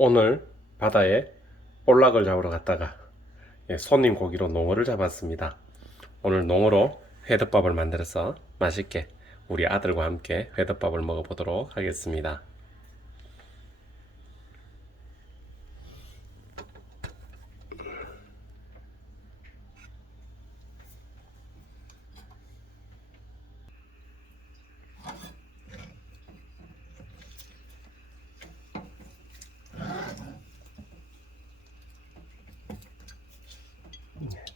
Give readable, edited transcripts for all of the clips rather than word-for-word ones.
오늘 바다에 볼락을 잡으러 갔다가 손님 고기로 농어를 잡았습니다. 오늘 농어로 회덮밥을 만들어서 맛있게 우리 아들과 함께 회덮밥을 먹어보도록 하겠습니다.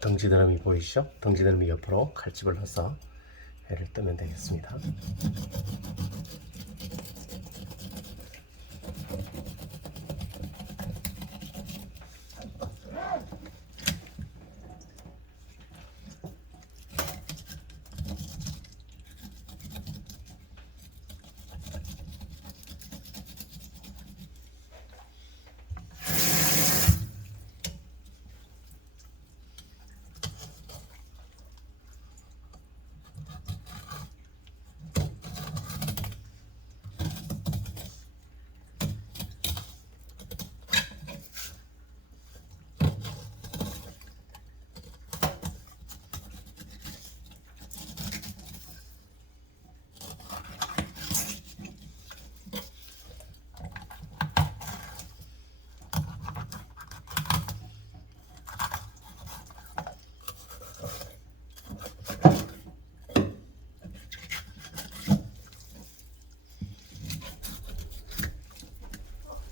덩지드럼이 보이시죠? 덩지드럼이 옆으로 칼집을 넣어서 회를 뜨면 되겠습니다.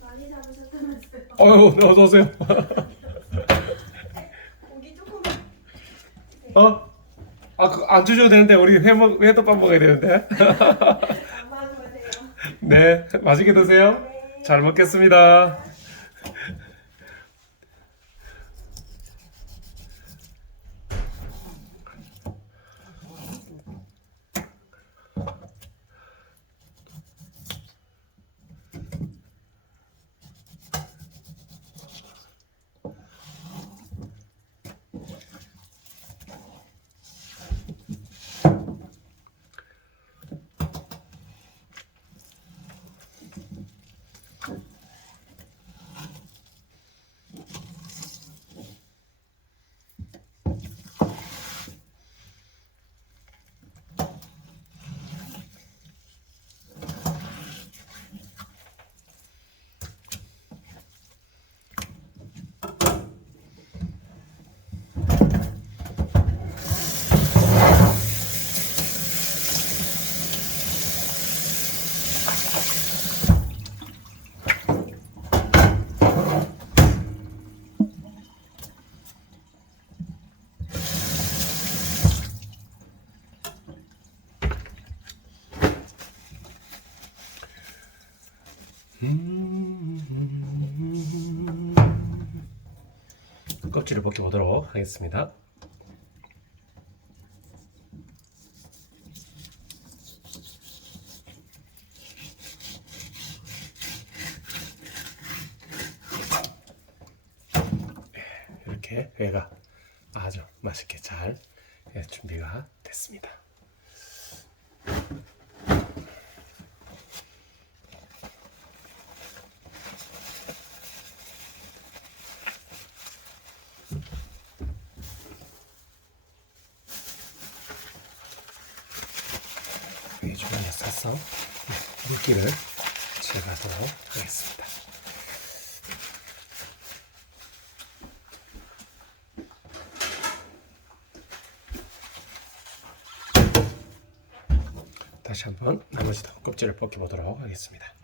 많이 잡으셨다면서요? 어휴, 네, 어서 오세요. 고기 조금만 주세요. 어? 안 주셔도 되는데 우리 회덮밥 먹어야 되는데. 안만 보세요. 네, 맛있게 드세요. 네. 잘 먹겠습니다. 껍질을 벗겨보도록 하겠습니다. 이렇게 회가 아주 맛있게 잘 준비가 됐습니다. 회 주변에 싸서 물기를 제거하도록 하겠습니다. 다시 한번 나머지 껍질을 벗겨보도록 하겠습니다.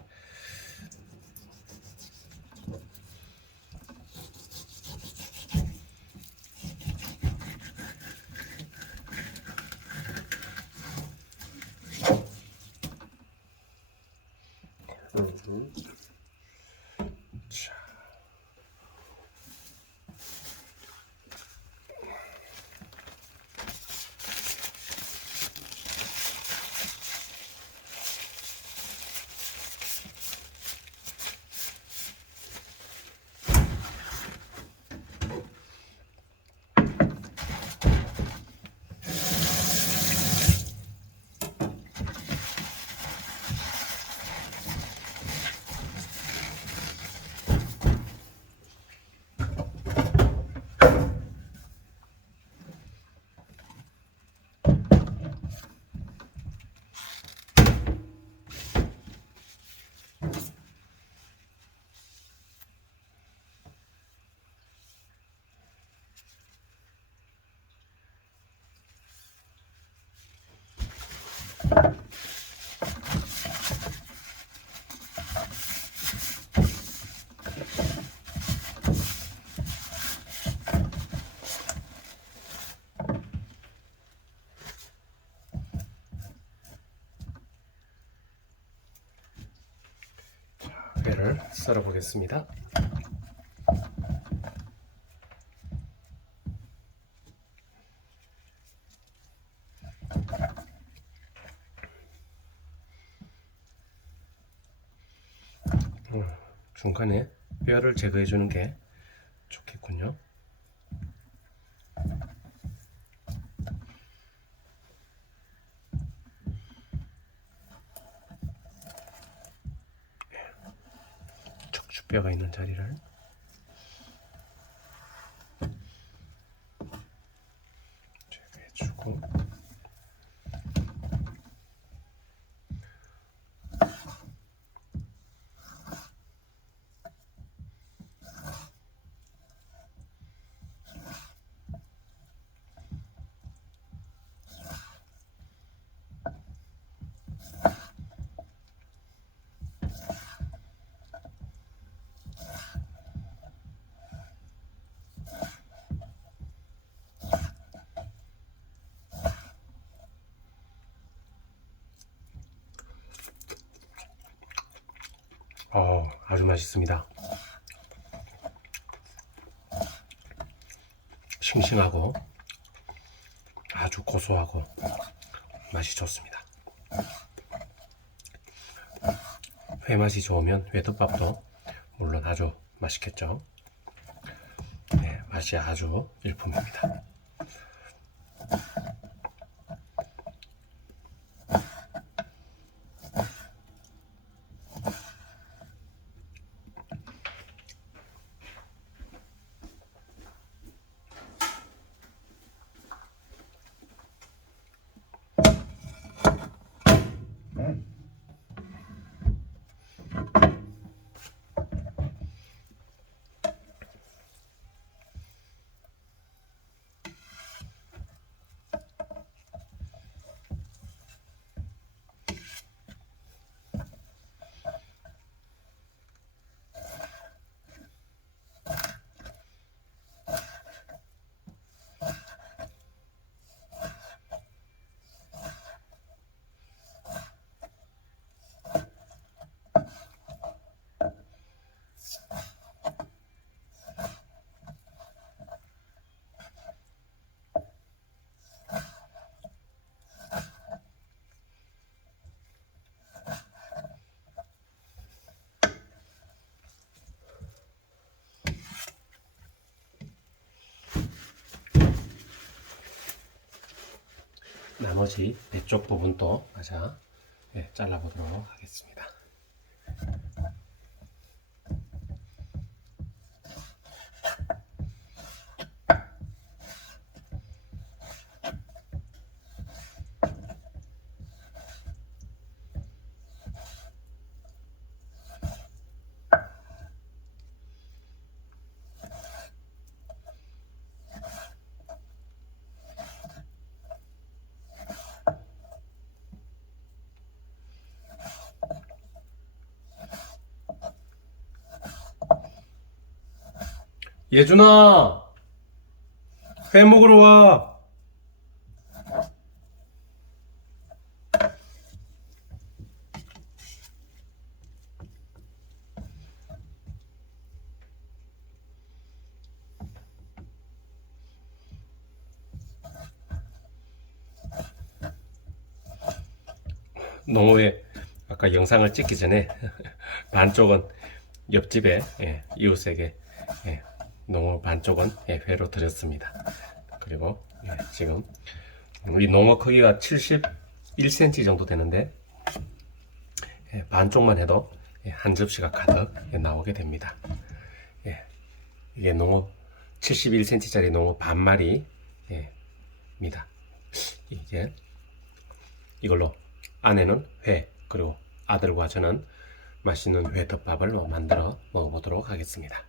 자, 회를 썰어 보겠습니다. 중간에 뼈를 제거해 주는 게 좋겠군요. 척추뼈가 있는 자리를 제거해 주고, 아주 맛있습니다. 싱싱하고 아주 고소하고 맛이 좋습니다. 회 맛이 좋으면 회덮밥도 물론 아주 맛있겠죠. 네, 맛이 아주 일품입니다. 나머지 배 쪽 부분도 마저 잘라보도록 하겠습니다. 예준아, 회 먹으러 와. 농어회 아까 영상을 찍기 전에 반쪽은 옆집에 이웃에게 농어 반쪽은 회로 드렸습니다. 그리고 지금 이 농어 크기가 71cm 정도 되는데 반쪽만 해도 한 접시가 가득 나오게 됩니다. 이게 농어 71cm짜리 농어 반마리입니다. 이게 이걸로 아내는 회, 그리고 아들과 저는 맛있는 회덮밥을 만들어 먹어보도록 하겠습니다.